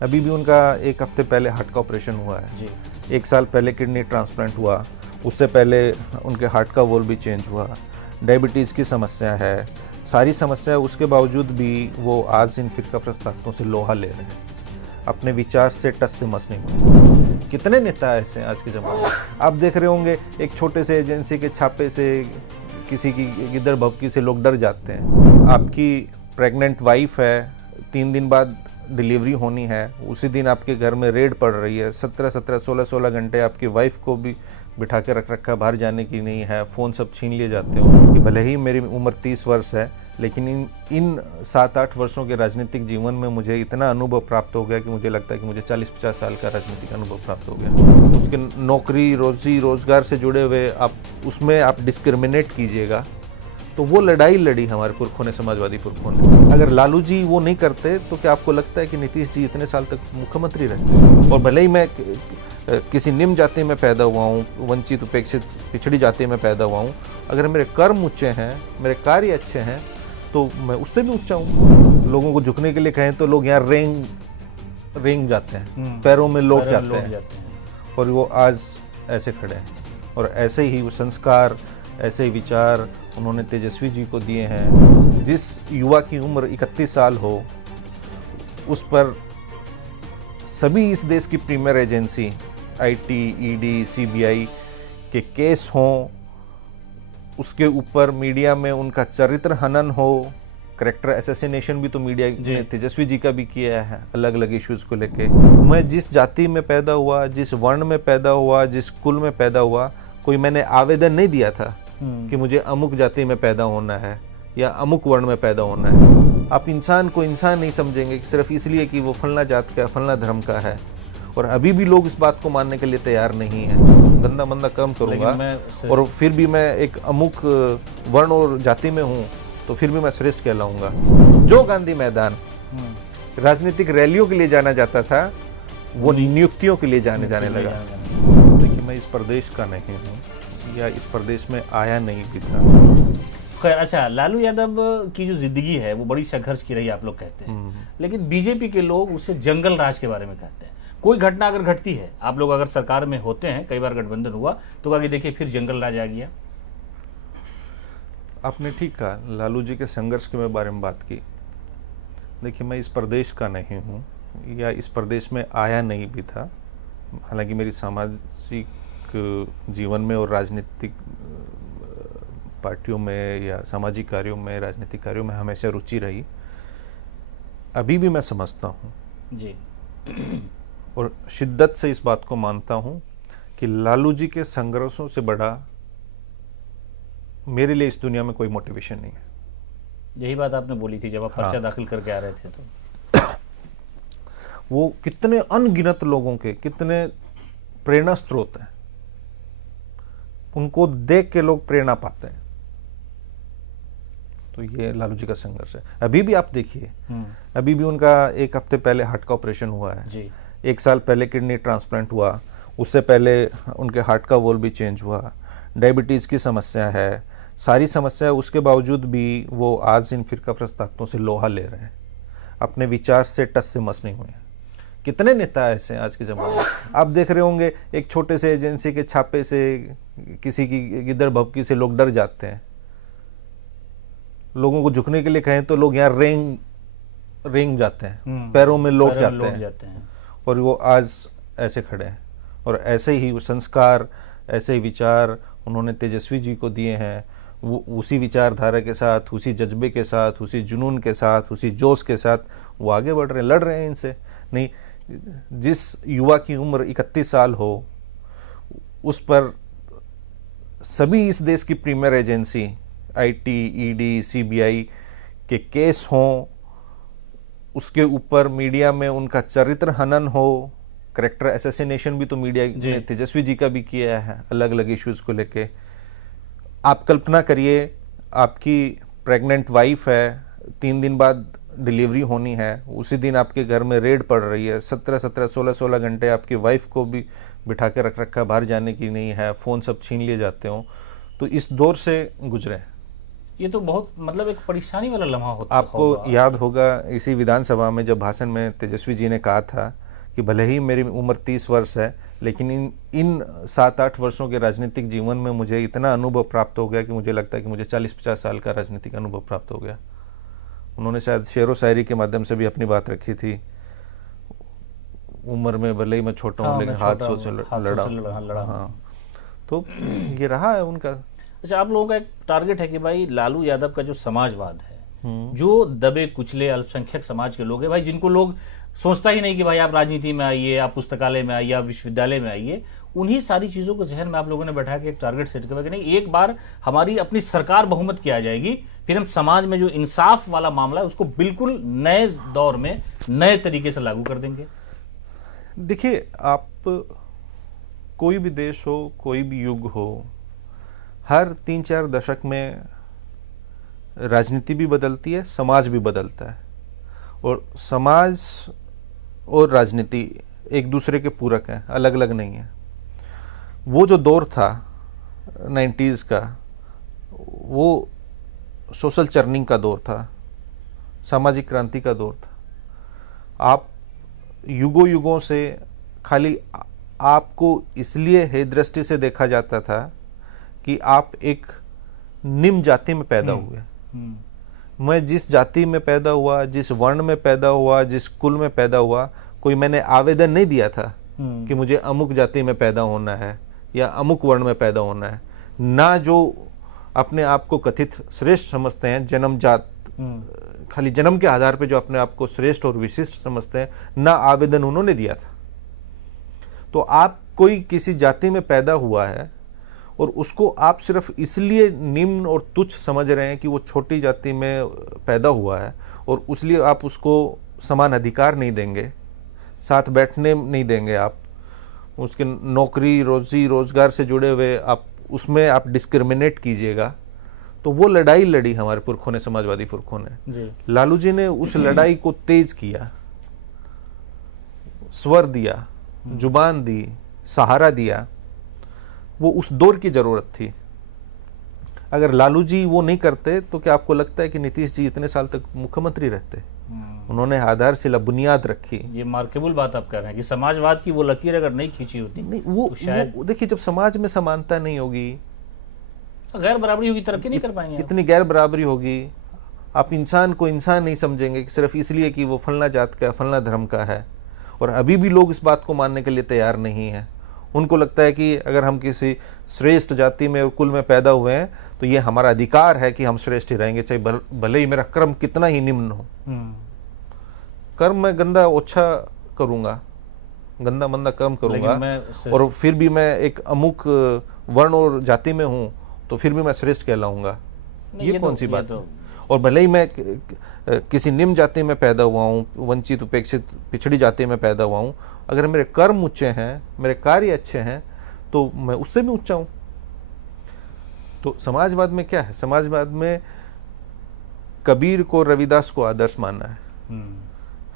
अभी भी उनका एक हफ्ते पहले हार्ट का ऑपरेशन हुआ है जी। 1 साल पहले किडनी ट्रांसप्लांट हुआ, उससे पहले उनके हार्ट का वॉल्व भी चेंज हुआ, डायबिटीज़ की समस्या है, सारी समस्या उसके बावजूद भी वो आज इन फिरकाप्रस्त ताकतों से लोहा ले रहे हैं, अपने विचार से टस से मस नहीं हुए। कितने नेता ऐसे हैं आज के ज़माने में? आप देख रहे होंगे एक छोटे से एजेंसी के छापे से किसी की गिदड़ भभकी से लोग डर जाते हैं। आपकी प्रेग्नेंट वाइफ है, 3 दिन बाद डिलीवरी होनी है, उसी दिन आपके घर में रेड पड़ रही है, 17-17, 16-16 घंटे आपकी वाइफ को भी बिठा के रख रखा, बाहर जाने की नहीं है, फ़ोन सब छीन लिए जाते हो कि भले ही मेरी उम्र 30 वर्ष है, लेकिन इन 7-8 वर्षों के राजनीतिक जीवन में मुझे इतना अनुभव प्राप्त हो गया कि मुझे लगता है कि मुझे 40-50 साल का राजनीतिक अनुभव प्राप्त हो गया। उसके नौकरी रोजी रोजगार से जुड़े हुए आप उसमें आप डिस्क्रिमिनेट कीजिएगा, तो वो लड़ाई लड़ी हमारे पुरखों ने, समाजवादी पुरखों ने। अगर लालू जी वो नहीं करते तो क्या आपको लगता है कि नीतीश जी इतने साल तक मुख्यमंत्री रहते? और भले ही मैं किसी निम्न जाति में पैदा हुआ हूँ, वंचित उपेक्षित पिछड़ी जाति में पैदा हुआ हूँ, अगर मेरे कर्म ऊँचे हैं, मेरे कार्य अच्छे हैं, तो मैं उससे भी ऊँचा हूँ। लोगों को झुकने के लिए कहें तो लोग यहाँ रेंग जाते हैं, पैरों में लौट जाते हैं, और वो आज ऐसे खड़े हैं। और ऐसे ही वो संस्कार, ऐसे ही विचार उन्होंने तेजस्वी जी को दिए हैं। जिस युवा की उम्र 31 साल हो, उस पर सभी इस देश की premier agency IT, ED, CBI के केस हों, उसके ऊपर मीडिया में उनका चरित्र हनन हो, करेक्टर असैसिनेशन भी तो मीडिया ने तेजस्वी जी का भी किया है अलग अलग इश्यूज को लेके। मैं जिस जाति में पैदा हुआ, जिस वर्ण में पैदा हुआ, जिस कुल में पैदा हुआ, कोई मैंने आवेदन नहीं दिया था कि मुझे अमुक जाति में पैदा होना है या अमुक वर्ण में पैदा होना है। आप इंसान को इंसान नहीं समझेंगे सिर्फ इसलिए कि वो फलना जात का, फलना धर्म का है। और अभी भी लोग इस बात को मानने के लिए तैयार नहीं है। गंदा मंदा कर्म करूंगा और फिर भी मैं एक अमुक वर्ण और जाति में हूँ, तो फिर भी मैं श्रेष्ठ कहलाऊंगा। जो गांधी मैदान राजनीतिक रैलियों के लिए जाना जाता था, वो नियुक्तियों के लिए जाने लगा। देखिए, मैं इस प्रदेश का नहीं हूँ या इस प्रदेश में आया नहीं भी था। खैर, अच्छा, लालू यादव की जो जिंदगी है वो बड़ी संघर्ष की रही, आप लोग कहते हैं, लेकिन बीजेपी के लोग उसे जंगल राज के बारे में कहते हैं। कोई घटना अगर घटती है, आप लोग अगर सरकार में होते हैं, कई बार गठबंधन हुआ, तो आगे देखिए फिर जंगल राज आ गया। आपने ठीक कहा, लालू जी के संघर्ष के बारे में बात की। देखिए, मैं इस प्रदेश का नहीं हूँ या इस प्रदेश में आया नहीं भी था। हालांकि मेरी सामाजिक जीवन में और राजनीतिक पार्टियों में या सामाजिक कार्यों में, राजनीतिक कार्यों में हमेशा रुचि रही। अभी भी मैं समझता हूँ जी और शिद्दत से इस बात को मानता हूँ कि लालू जी के संघर्षों से बड़ा मेरे लिए इस दुनिया में कोई मोटिवेशन नहीं है। यही बात आपने बोली थी जब आप पर्चा दाखिल करके आ रहे थे, तो वो कितने अनगिनत लोगों के कितने प्रेरणा स्रोत हैं, उनको देख के लोग प्रेरणा पाते हैं। तो ये लालू जी का संघर्ष है। अभी भी आप देखिए, अभी भी उनका 1 हफ्ते पहले हार्ट का ऑपरेशन हुआ है जी। 1 साल पहले किडनी ट्रांसप्लांट हुआ, उससे पहले उनके हार्ट का वॉल्व भी चेंज हुआ, डायबिटीज़ की समस्या है, सारी समस्या उसके बावजूद भी वो आज इन फिरकाप्रस्त ताकतों से लोहा ले रहे हैं, अपने विचार से टस से मस नहीं हुए। कितने नेता ऐसे हैं आज के ज़माने में? आप देख रहे होंगे एक छोटे से एजेंसी के छापे से किसी की गिदड़ भभकी से लोग डर जाते हैं। लोगों को झुकने के लिए कहें तो लोग यहाँ रेंग जाते हैं, पैरों में लौट जाते हैं, और वो आज ऐसे खड़े हैं। और ऐसे ही वो संस्कार, ऐसे ही विचार उन्होंने तेजस्वी जी को दिए हैं। वो उसी विचारधारा के साथ, उसी जज्बे के साथ, उसी जुनून के साथ, उसी जोश के साथ वो आगे बढ़ रहे हैं, लड़ रहे हैं इनसे। नहीं, जिस युवा की उम्र 31 साल हो, उस पर सभी इस देश की premier agency IT, ED, CBI के केस हों, उसके ऊपर मीडिया में उनका चरित्र हनन हो, करेक्टर असैसिनेशन भी तो मीडिया ने तेजस्वी जी का भी किया है अलग अलग इश्यूज को लेके। आप कल्पना करिए, आपकी प्रेग्नेंट वाइफ है, 3 दिन बाद डिलीवरी होनी है, उसी दिन आपके घर में रेड पड़ रही है, 17-17, 16-16 घंटे आपकी वाइफ को भी बिठा के रख रखा, बाहर जाने की नहीं है, फ़ोन सब छीन लिए जाते हो। तो इस दौर से गुजरे। ये तो बहुत मतलब एक परेशानी वाला लम्हा होता आपको याद होगा इसी विधानसभा में जब भाषण में तेजस्वी जी ने कहा था कि भले ही मेरी उम्र 30 वर्ष है, लेकिन इन 7-8 वर्षों के राजनीतिक जीवन में मुझे इतना अनुभव प्राप्त हो गया कि मुझे लगता है कि मुझे 40-50 साल का राजनीतिक अनुभव प्राप्त हो गया। उन्होंने शायद शेरो शायरी के माध्यम से भी अपनी बात रखी थी, उम्र में भले ही मैं छोटा हूँ लेकिन हादसों से लड़ा। हाँ, तो ये रहा है उनका। अच्छा, आप लोगों का एक टारगेट है कि भाई लालू यादव का जो समाजवाद है, जो दबे कुचले अल्पसंख्यक समाज के लोग हैं भाई, जिनको लोग सोचता ही नहीं कि भाई आप राजनीति में आइए, आप पुस्तकालय में आइए, आप विश्वविद्यालय में आइए, उन्हीं सारी चीजों को जहन में आप लोगों ने बैठा के एक टारगेट सेट किया कि नहीं, एक बार हमारी अपनी सरकार बहुमत की आ जाएगी, फिर हम समाज में जो इंसाफ वाला मामला है उसको बिल्कुल नए दौर में नए तरीके से लागू कर देंगे। देखिए, आप कोई भी देश हो, कोई भी युग हो, हर 3-4 दशक में राजनीति भी बदलती है, समाज भी बदलता है, और समाज और राजनीति एक दूसरे के पूरक हैं, अलग अलग नहीं है। वो जो दौर था 90s का, वो सोशल चर्निंग का दौर था, सामाजिक क्रांति का दौर था। आप युगों युगों से खाली आपको इसलिए हे दृष्टि से देखा जाता था कि आप एक निम्न जाति में पैदा हुए। मैं जिस जाति में पैदा हुआ, जिस वर्ण में पैदा हुआ, जिस कुल में पैदा हुआ, कोई मैंने आवेदन नहीं दिया था कि मुझे अमुक जाति में पैदा होना है या अमुक वर्ण में पैदा होना है। ना जो अपने आप को कथित श्रेष्ठ समझते हैं, जन्मजात खाली जन्म के आधार पे जो अपने आप को श्रेष्ठ और विशिष्ट समझते हैं, ना आवेदन उन्होंने दिया था। तो आप कोई किसी जाति में पैदा हुआ है और उसको आप सिर्फ इसलिए निम्न और तुच्छ समझ रहे हैं कि वो छोटी जाति में पैदा हुआ है, और उसलिए आप उसको समान अधिकार नहीं देंगे, साथ बैठने नहीं देंगे, आप उसके नौकरी रोजी रोजगार से जुड़े हुए आप उसमें आप डिस्क्रिमिनेट कीजिएगा। तो वो लड़ाई लड़ी हमारे पुरखों ने, समाजवादी पुरखों ने। लालू जी ने उस लड़ाई को तेज किया, स्वर दिया, जुबान दी, सहारा दिया। वो उस दौर की जरूरत थी। अगर लालू जी वो नहीं करते तो क्या आपको लगता है कि नीतीश जी इतने साल तक मुख्यमंत्री रहते? उन्होंने आधारशिला बुनियाद रखी। ये मार्केबल बात आप कर रहे हैं कि समाजवाद की वो लकीर अगर नहीं खींची होती, नहीं, वो शायद देखिए, जब समाज में समानता नहीं होगी, गैर बराबरी होगी, तरक्की नहीं कर पाएंगे। कितनी गैर बराबरी होगी, आप इंसान को इंसान नहीं समझेंगे कि सिर्फ इसलिए कि वो फलना जात का, फलना धर्म का है। और अभी भी लोग इस बात को मानने के लिए तैयार नहीं है। उनको लगता है कि अगर हम किसी श्रेष्ठ जाति में और कुल में पैदा हुए हैं तो ये हमारा अधिकार है कि हम श्रेष्ठ ही रहेंगे, चाहे भले ही मेरा कर्म कितना ही निम्न हो। कर्म मैं गंदा ओछा करूंगा, गंदा मंदा कर्म करूंगा, और फिर भी मैं एक अमुक वर्ण और जाति में हूं तो फिर भी मैं श्रेष्ठ कहलाऊंगा। ये कौन सी बात है? और भले ही मैं किसी निम्न जाति में पैदा हुआ हूँ, वंचित उपेक्षित पिछड़ी जाति में पैदा हुआ हूँ, अगर मेरे कर्म ऊंचे हैं, मेरे कार्य अच्छे हैं, तो मैं उससे भी ऊंचा हूँ। तो समाजवाद में क्या है? समाजवाद में कबीर को, रविदास को आदर्श मानना है।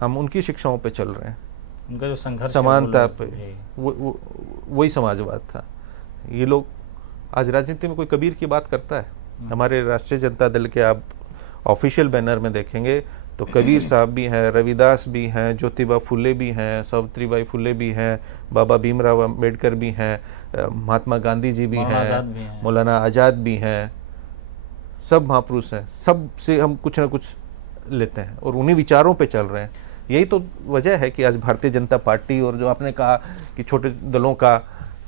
हम उनकी शिक्षाओं पे चल रहे हैं, उनका जो संघर्ष, समानता पे, वही समाजवाद था। ये लोग आज राजनीति में कोई कबीर की बात करता है? हमारे राष्ट्रीय जनता दल के आप ऑफिशियल बैनर में देखेंगे तो कबीर साहब भी हैं, रविदास भी हैं, ज्योतिबा फुले भी हैं, सावित्रीबाई फुले भी हैं, बाबा भीमराव अम्बेडकर भी हैं, महात्मा गांधी जी भी हैं, मौलाना आज़ाद भी हैं। सब महापुरुष हैं, सब से हम कुछ ना कुछ लेते हैं और उन्हीं विचारों पे चल रहे हैं। यही तो वजह है कि आज भारतीय जनता पार्टी और जो आपने कहा कि छोटे दलों का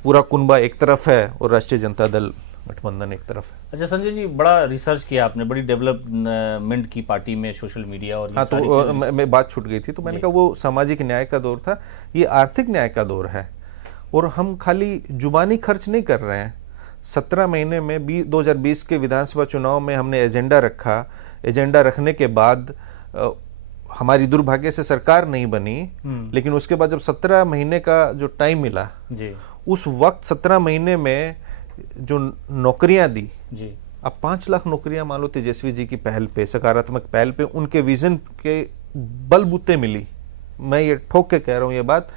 पूरा कुनबा एक तरफ है और राष्ट्रीय जनता दल गठबंधन एक तरफ है। अच्छा संजय जी, बड़ा रिसर्च किया आपने, बड़ी डेवलपमेंट की पार्टी में, सोशल मीडिया और हाँ, तो मैं बात छूट गई थी, तो मैंने कहा वो सामाजिक न्याय का दौर था, ये आर्थिक न्याय का दौर है। और हम खाली जुबानी खर्च नहीं कर रहे हैं। 17 महीने में 2020 के विधानसभा चुनाव में हमने एजेंडा रखा। एजेंडा रखने के बाद हमारी दुर्भाग्य से सरकार नहीं बनी, लेकिन उसके बाद जब 17 महीने का जो टाइम मिला जी, उस वक्त 17 महीने में जो नौकरियां दी जी, अब 5 लाख नौकरियां मान लो तेजस्वी जी की पहल पे, सकारात्मक पहल पे, उनके विजन के बलबूते मिली। मैं ये ठोक के कह रहा हूं ये बात,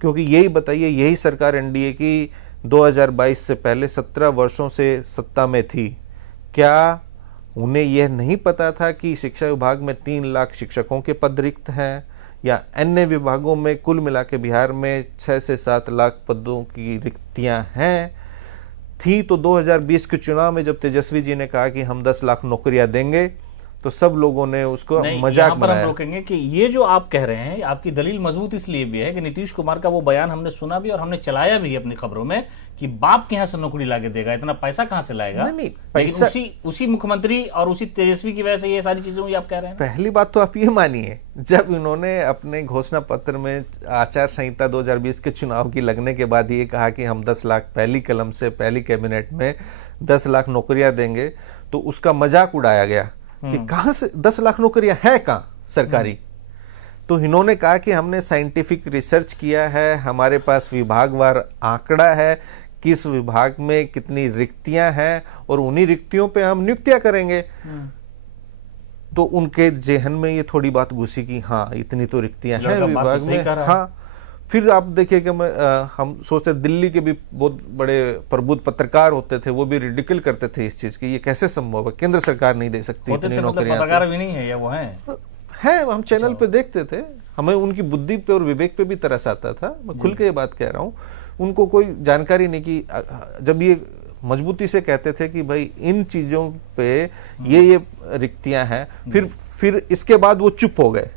क्योंकि यही बताइए, यही सरकार एनडीए की 2022 से पहले 17 वर्षों से सत्ता में थी, क्या उन्हें यह नहीं पता था कि शिक्षा विभाग में 3 लाख शिक्षकों के पद रिक्त हैं, या अन्य विभागों में कुल मिला के बिहार में 6 से 7 लाख पदों की रिक्तियां हैं थी। तो 2020 के चुनाव में जब तेजस्वी जी ने कहा कि हम 10 लाख नौकरियां देंगे, तो सब लोगों ने उसको मजाक यहाँ पर हम रोकेंगे कि ये जो आप कह रहे हैं, आपकी दलील मजबूत इसलिए भी है कि नीतीश कुमार का वो बयान हमने सुना भी और हमने चलाया भी अपनी खबरों में कि बाप के यहाँ से नौकरी लाके देगा, इतना पैसा कहाँ से लाएगा। नहीं, पैसा उसी मुख्यमंत्री और उसी तेजस्वी की वजह से ये सारी चीजें हुई, आप कह रहे हैं। पहली बात तो आप ये मानिए, जब इन्होंने अपने घोषणा पत्र में आचार संहिता 2020 के चुनाव की लगने के बाद ये कहा कि हम 10 लाख पहली कलम से पहली कैबिनेट में 10 लाख नौकरियां देंगे, तो उसका मजाक उड़ाया गया कि कहां से 10 लाख नौकरियां हैं कहां सरकारी। तो इन्होंने कहा कि हमने साइंटिफिक रिसर्च किया है, हमारे पास विभागवार आंकड़ा है किस विभाग में कितनी रिक्तियां हैं और उन्हीं रिक्तियों पे हम नियुक्तियां करेंगे। तो उनके जेहन में ये थोड़ी बात घुसी कि हाँ इतनी तो रिक्तियां हैं विभाग में। हाँ, फिर आप देखिए कि हम सोचते दिल्ली के भी बहुत बड़े प्रबुद्ध पत्रकार होते थे, वो भी रिडिकल करते थे इस चीज की, ये कैसे संभव है, केंद्र सरकार नहीं दे सकती इतनी नौकरियां। पत्रकार भी नहीं है या वो हैं हम चैनल पे देखते थे, हमें उनकी बुद्धि पे और विवेक पे भी तरस आता था। मैं खुल के ये बात कह रहा हूँ, उनको कोई जानकारी नहीं कि जब ये मजबूती से कहते थे कि भाई इन चीजों पे ये रिक्तियां हैं, फिर इसके बाद वो चुप हो गए।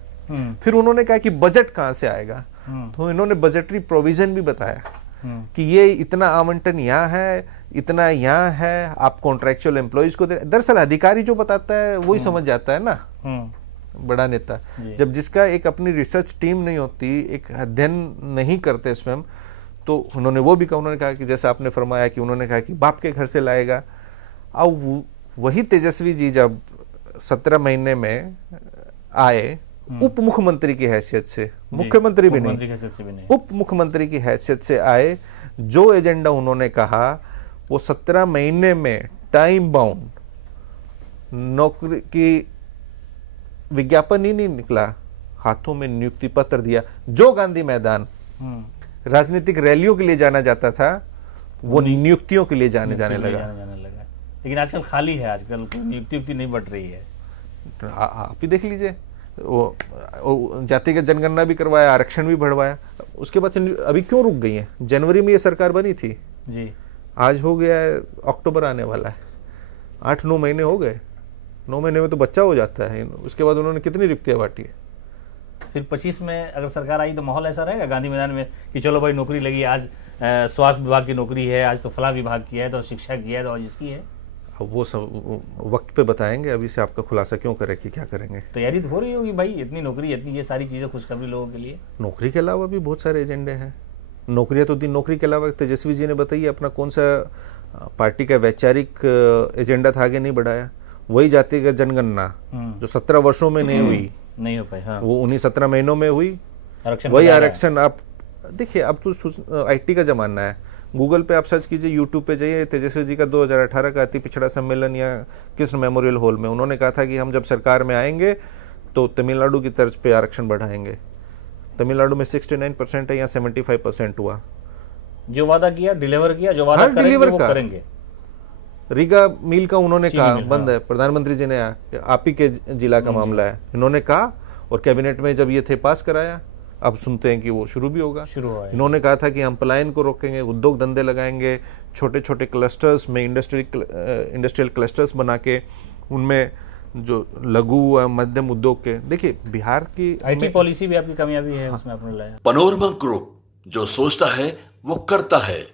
फिर उन्होंने कहा कि बजट कहां से आएगा, तो इन्होंने बजटरी प्रोविजन भी बताया कि ये इतना आवंटन यहाँ है, इतना यहाँ है, आप कॉन्ट्रैक्चुअल एम्प्लॉइज को दे। दरअसल अधिकारी जो बताता है वही समझ जाता है ना, बड़ा नेता जब जिसका एक अपनी रिसर्च टीम नहीं होती, एक अध्ययन नहीं करते स्वयं, तो उन्होंने वो भी कहा। उन्होंने कहा कि जैसा आपने फरमाया कि उन्होंने कहा कि बाप के घर से लाएगा। अब वही तेजस्वी जी जब 17 महीने में आए उप मुख्यमंत्री की हैसियत से, मुख्यमंत्री भी नहीं, उप मुख्यमंत्री की हैसियत से आए, जो एजेंडा उन्होंने कहा वो 17 महीने में टाइम बाउंड नौकरी की विज्ञापन ही नहीं निकला, हाथों में नियुक्ति पत्र दिया। जो गांधी मैदान राजनीतिक रैलियों के लिए जाना जाता था, वो नियुक्तियों के लिए जाने लगा। लेकिन आजकल खाली है, आजकल नियुक्ति नहीं बढ़ रही है। आप ही देख लीजिए, वो जातिगत जनगणना भी करवाया, आरक्षण भी बढ़वाया, उसके बाद से अभी क्यों रुक गई है। जनवरी में ये सरकार बनी थी जी, आज हो गया है अक्टूबर आने वाला है, 8-9 महीने हो गए। 9 महीने में तो बच्चा हो जाता है। उसके बाद उन्होंने कितनी रिक्तियां बांटी है। फिर 25 में अगर सरकार आई तो माहौल ऐसा रहेगा गांधी मैदान में कि चलो भाई नौकरी लगी, आज स्वास्थ्य विभाग की नौकरी है, आज तो फला विभाग की है, तो शिक्षा की है, तो आज इसकी है। अब वो सब वक्त पे बताएंगे, अभी से आपका खुलासा क्यों करें कि क्या करेंगे। तैयारी तो हो रही होगी भाई, इतनी नौकरी, इतनी ये सारी चीजें खुशखबरी लोगों के लिए। नौकरी के अलावा भी बहुत सारे एजेंडे हैं। नौकरियां तो दी, नौकरी के अलावा तेजस्वी जी ने बताइए अपना कौन सा पार्टी का वैचारिक एजेंडा था आगे नहीं बढ़ाया। वही जातिगत जनगणना जो 17 वर्षों में नहीं हो पाई, हाँ। वो उन्हीं 17 महीनों में हुई। वही आरक्षण आप देखिए, अब तो IT का जमाना है, गूगल पे आप सर्च कीजिए, यूट्यूब पे जाइए, तेजस्वी जी का 2018 का अति पिछड़ा सम्मेलन या कृष्ण मेमोरियल हॉल में उन्होंने कहा था कि हम जब सरकार में आएंगे तो तमिलनाडु की तर्ज पे आरक्षण बढ़ाएंगे। तमिलनाडु में 69% है, यहाँ 75% हुआ। जो वादा किया डिलीवर किया, जो वादा करेंगे वो करेंगे। रीगा मिल का उन्होंने कहा बंद है, प्रधानमंत्री जी ने आप ही के जिला का मामला है, इन्होंने कहा, और कैबिनेट में जब ये थे पास कराया। अब सुनते हैं कि वो शुरू भी होगा। इन्होंने कहा था कि हम पलायन को रोकेंगे, उद्योग धंधे लगाएंगे, छोटे छोटे क्लस्टर्स में इंडस्ट्रियल क्लस्टर्स बना के उनमें जो लघु व मध्यम उद्योग के, देखिए बिहार की IT पॉलिसी भी आपकी कामयाबी है, उसमें आपने लाया। पनोरमा ग्रुप, जो सोचता है वो करता है।